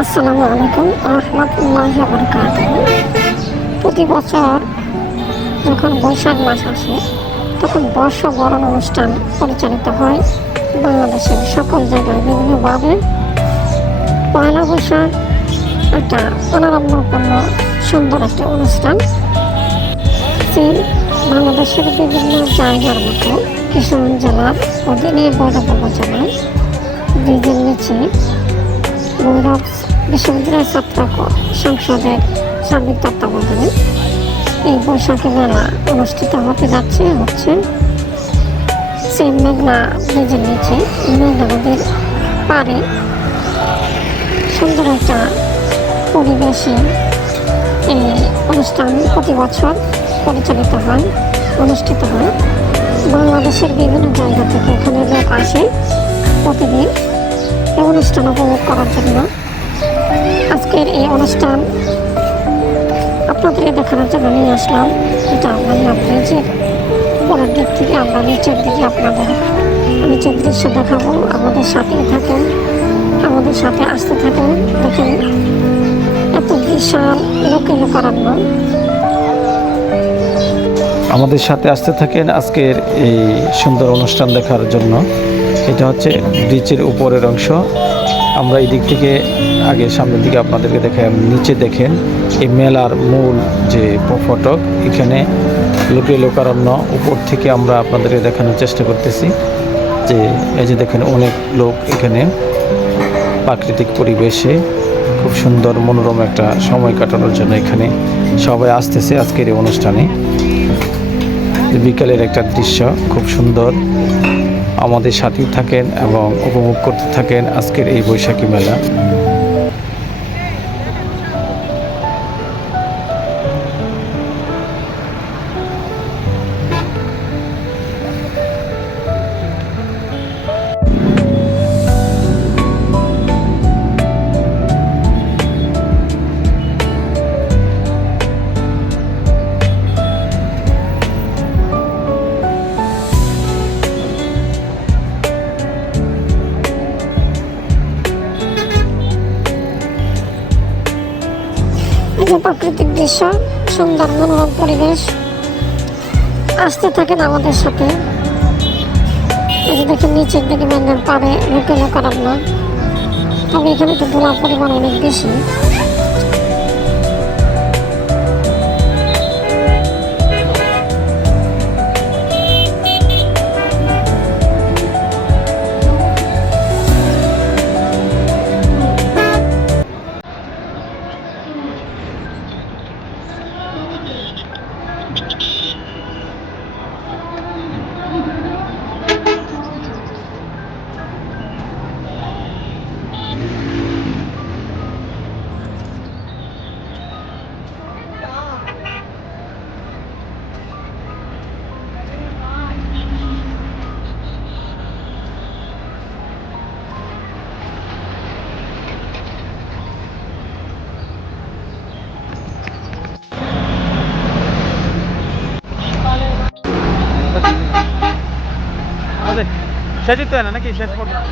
আসসালামু আলাইকুম রহমতুল্লাহি ওয়া বারাকাতুহু। প্রতি বছর যখন বৈশাখ মাস আসে তখন বর্ষবরণ অনুষ্ঠান পরিচালিত হয় বাংলাদেশের সকল জায়গায় বিভিন্নভাবে। পয়লা বৈশাখ একটা অনাড়ম্বরপূর্ণ সুন্দর একটা অনুষ্ঠান। চীন বাংলাদেশের বিভিন্ন জায়গার মতো কিশোরগঞ্জ জেলার অধীনে ভৈরব উপজেলায় ব্রিজের নিচে ভৈরব বিশ্ববিদ্যালয় ছাত্র সংসদের সার্বিক তত্ত্বাবধানে এই বৈশাখী মেলা অনুষ্ঠিত হতে হচ্ছে সেই মেঘনা ব্রিজের নিচে মেঘনা নদীর পাড়ে সুন্দর একটা পরিবেশে এই অনুষ্ঠান প্রতি বছর পরিচালিত হয়, অনুষ্ঠিত হয়। বাংলাদেশের বিভিন্ন জায়গা থেকে এখানে লোক আসে প্রতিদিন এই অনুষ্ঠান উপভোগ করার জন্য। আজকের এই অনুষ্ঠান আপনাদের দেখানোর জন্য নিয়ে আসলাম। এটা মেঘনা ব্রিজের উপরের দিক থেকে আমরা নিচের দিকে আপনাদের নিচের দৃশ্য দেখাবো। আমাদের সাথে থাকেন, আমাদের সাথে আসতে থাকেন। দেখেন এত বিশাল লোকে লোকারণ্য। আমাদের সাথে আসতে থাকেন আজকের এই সুন্দর অনুষ্ঠান দেখার জন্য। এটা হচ্ছে ব্রিজের উপরের অংশ। আমরা এই দিক থেকে আগে সামনের দিকে আপনাদেরকে দেখাই। নিচে দেখেন এই মেলার মূল যে ফটক, এখানে লোকে লোকারণ্য। উপর থেকে আমরা আপনাদেরকে দেখানোর চেষ্টা করতেছি যে এই যে দেখেন অনেক লোক এখানে প্রাকৃতিক পরিবেশে খুব সুন্দর মনোরম একটা সময় কাটানোর জন্য এখানে সবাই আসতেছে আজকের এই অনুষ্ঠানে। বিকালের একটা দৃশ্য খুব সুন্দর। আমাদের সাথেই থাকেন এবং উপভোগ করতে থাকেন আজকের এই বৈশাখী মেলা। প্রাকৃতিক দৃশ্য, সুন্দর মনোরম পরিবেশ। আসতে থাকেন আমাদের সাথে। এই যে দেখেন নিচের দিকে মেঘনার পাড়ে লোকে লোকারণ্য। তবে এখানে তো ধুলার পরিমাণ অনেক বেশি। শেষই তো নাকি শেষ পর্যন্ত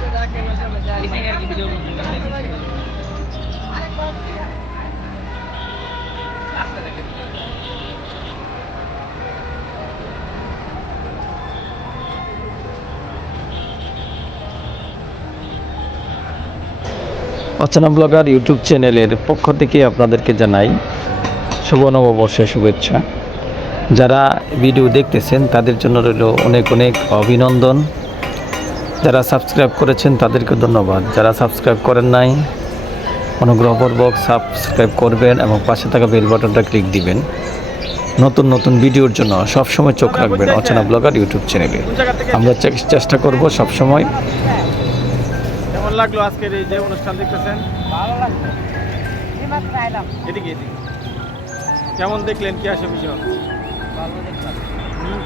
অচেনা ব্লগার ইউটিউব চ্যানেলের পক্ষ থেকে আপনাদেরকে জানাই শুভ নববর্ষের শুভেচ্ছা। যারা ভিডিও দেখতেছেন তাদের জন্য রইল অনেক অনেক অভিনন্দন। যারা সাবস্ক্রাইব করেছেন তাদেরকে ধন্যবাদ। যারা সাবস্ক্রাইব করেন নাই অনুগ্রহপূর্বক সাবস্ক্রাইব করবেন এবং পাশে থাকা বেল বাটনটা ক্লিক দিবেন। নতুন নতুন ভিডিওর জন্য সবসময় চোখ রাখবেন অচেনা ব্লগার ইউটিউব চ্যানেলে। আমরা চেষ্টা করব সবসময়। কেমন লাগলো আজকের এই যে অনুষ্ঠান দেখতেছেন? ভালো লাগলো। এইমাত্র আইলাম। এদিকে কেমন দেখলেন? কি আসে বিষয়? ভালো দেখলাম।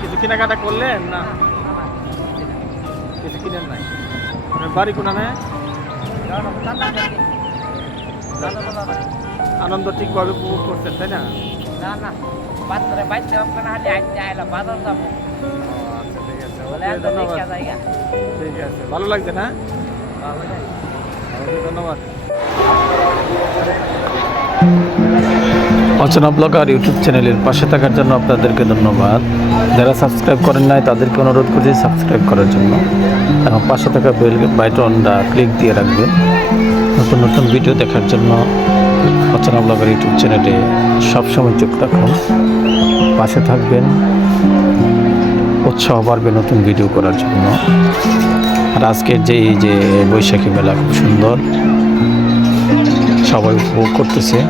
কিছু কেনাকাটা করলেন না? কিছু কিনেন নাই? বাড়ি কোনানে? আনন্দ ঠিকভাবে উপভোগ করছেন তাই না? না না, বাচ্চারা বাইতে হবে না, হালি আইতে আইলাম, বাজার যাবো। আচ্ছা ঠিক আছে, বলে ওকে, ধন্যবাদ। জায়গা ঠিক আছে, ভালো লাগছে না? ভালো লাগে। ধন্যবাদ। অচেনা ব্লগার ইউটিউব চ্যানেলের পাশে থাকার জন্য আপনাদেরকে ধন্যবাদ। যারা সাবস্ক্রাইব করেন নাই তাদেরকে অনুরোধ করছি সাবস্ক্রাইব করার জন্য এবং পাশে থাকা বেল বাটনটা ক্লিক দিয়ে রাখবেন নতুন নতুন ভিডিও দেখার জন্য। অচেনা ব্লগার ইউটিউব চ্যানেলে সবসময় চোখ রাখুন, পাশে থাকবেন, উৎসাহ বাড়বে নতুন ভিডিও করার জন্য। আর আজকের এই যে বৈশাখী মেলা খুব সুন্দর, সবাই উপভোগ করতেছে।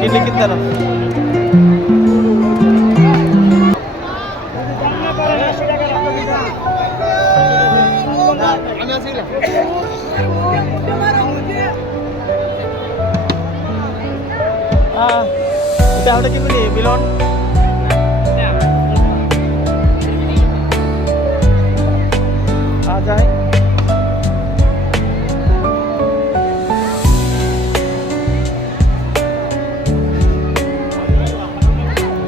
কিনলে কিনতে না তাহলে কিনবি মিলন যায়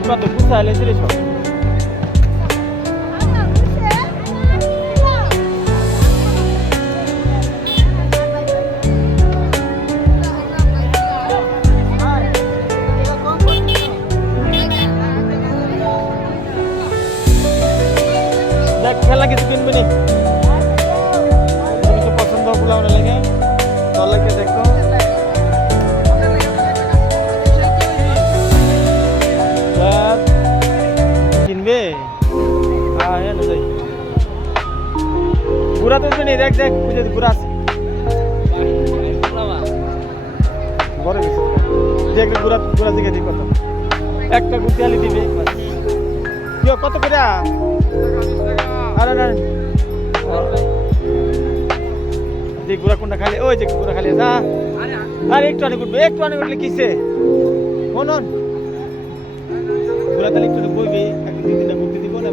কত বুঝাইলে তিরিশ দেখ খেলা কিছু কিনবি নি কিছু পছন্দ হলো আমার লেগে তোর লাগে দেখো কিনবে হ্যাঁ যাই ঘুরা তুলবে নি দেখ দেখ বুঝে ঘুরা আছে বড় কিছু দেখ ঘুরা ঘুরা দিকে দিই কত একটা গুটি আলি দিবে কত করে আরে না যে গুড়া কোনটা খালি ওই যে গুড়া খালি যা আরে একটু অনেক উঠলে কিসে কোনন গুড়া তাহলে একটু বইবি এক দুই তিনটা গুটি দিব না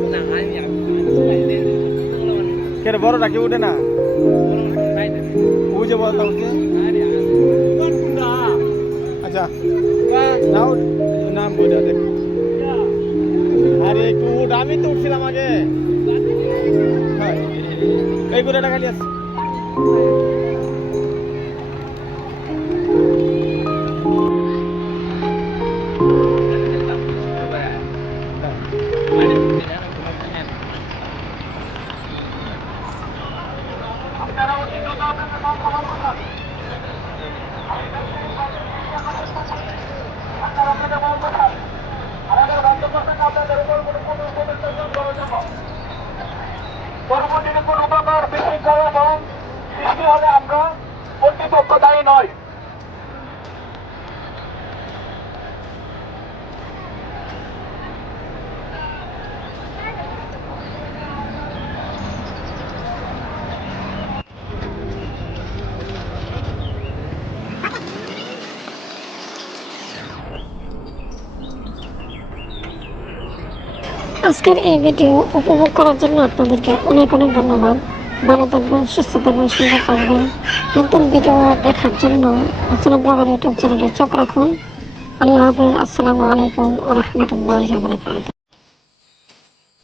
কেন বড় রাখি উঠে না ওই যে বলতা উঠে আচ্ছা নাও নাম বইটা দেখ আরে একটু উঠ আমি তো উঠছিলাম আগে এই গুড়াটা খালি আছে পরবর্তীতে কোনো প্রকার বিশৃঙ্খলা এবং সৃষ্টি হলে আমরা কর্তৃপক্ষ দায়ী নয়। আজকের এই ভিডিও উপভোগ করার জন্য আপনাদেরকে অনেক অনেক ধন্যবাদ। ভালো থাকবেন, সুস্থ থাকবেন, সুন্দর থাকবেন। নতুন ভিডিও দেখার জন্য অচেনা ব্লগার ইউটিউব চ্যানেলে চোখ রাখুন। আল্লাহ হাফেজ। আসসালামু আলাইকুম ওয়া রাহমাতুল্লাহি ওয়া বারাকাতুহু।